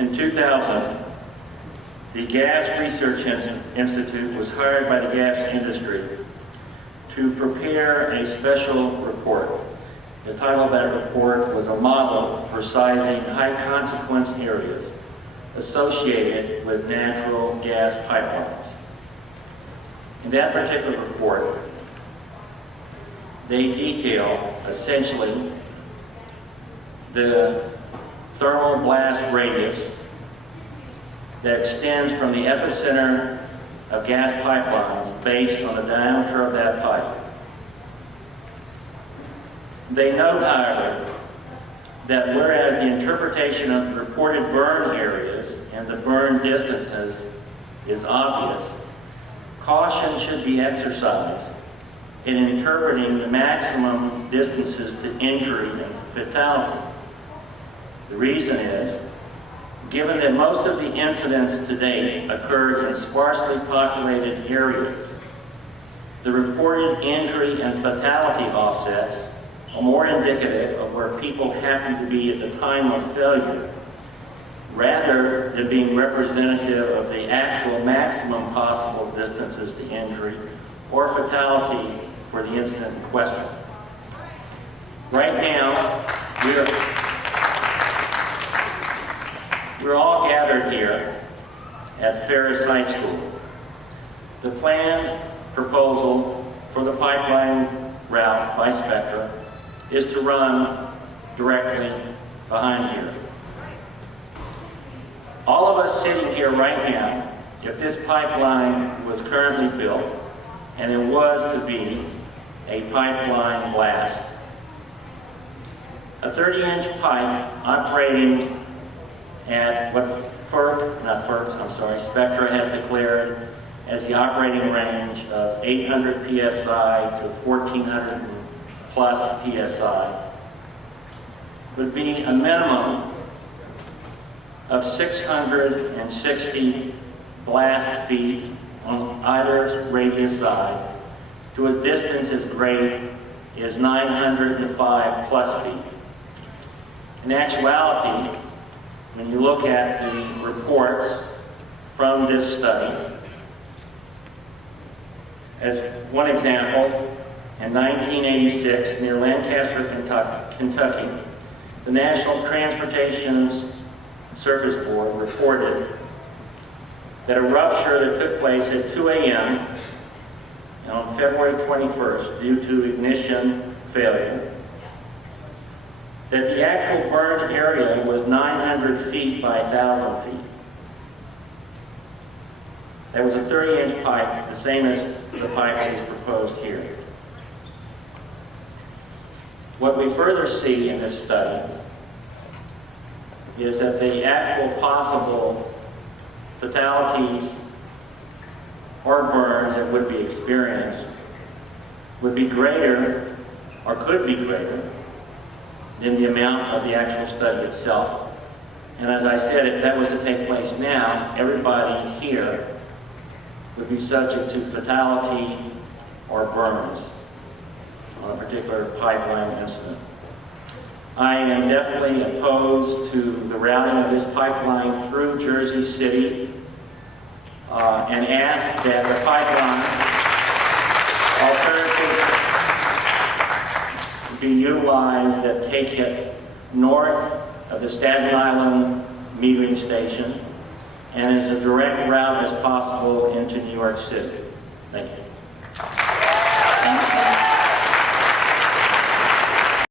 In 2000, the Gas Research Institute was hired by the gas industry to prepare a special report. The title of that report was a model for sizing high-consequence areas associated with natural gas pipelines. In that particular report, they detail essentially the thermal blast radius that extends from the epicenter of gas pipelines based on the diameter of that pipe. They note, however, that whereas the interpretation of the reported burn areas and the burn distances is obvious, caution should be exercised in interpreting the maximum distances to injury and fatality. The reason is, given that most of the incidents to date occurred in sparsely populated areas, the reported injury and fatality offsets are more indicative of where people happen to be at the time of failure, rather than being representative of the actual maximum possible distances to injury or fatality for the incident in question. Right now, we're all gathered here at Ferris High School. The planned proposal for the pipeline route by Spectra is to run directly behind here. All of us sitting here right now, if this pipeline was currently built and it was to be a pipeline blast, a 30-inch pipe operating at what Spectra has declared as the operating range of 800 psi to 1400 plus psi would be a minimum of 660 blast feet on either radius side to a distance as great as 905 plus feet. In actuality, when you look at the reports from this study, as one example, in 1986, near Lancaster, Kentucky, the National Transportation Surface Board reported that a rupture that took place at 2 a.m. on February 21st due to ignition failure, that the actual burned area was 900 feet by 1,000 feet. That was a 30-inch pipe, the same as the pipe that is proposed here. What we further see in this study is that the actual possible fatalities or burns that would be experienced would be greater, or could be greater, than the amount of the actual study itself. And as I said, if that was to take place now, everybody here would be subject to fatality or burns on a particular pipeline incident. I am definitely opposed to the routing of this pipeline through Jersey City and ask that the pipeline alternatives be utilized that take it north of the Staten Island metering station and as a direct route as possible into New York City. Thank you.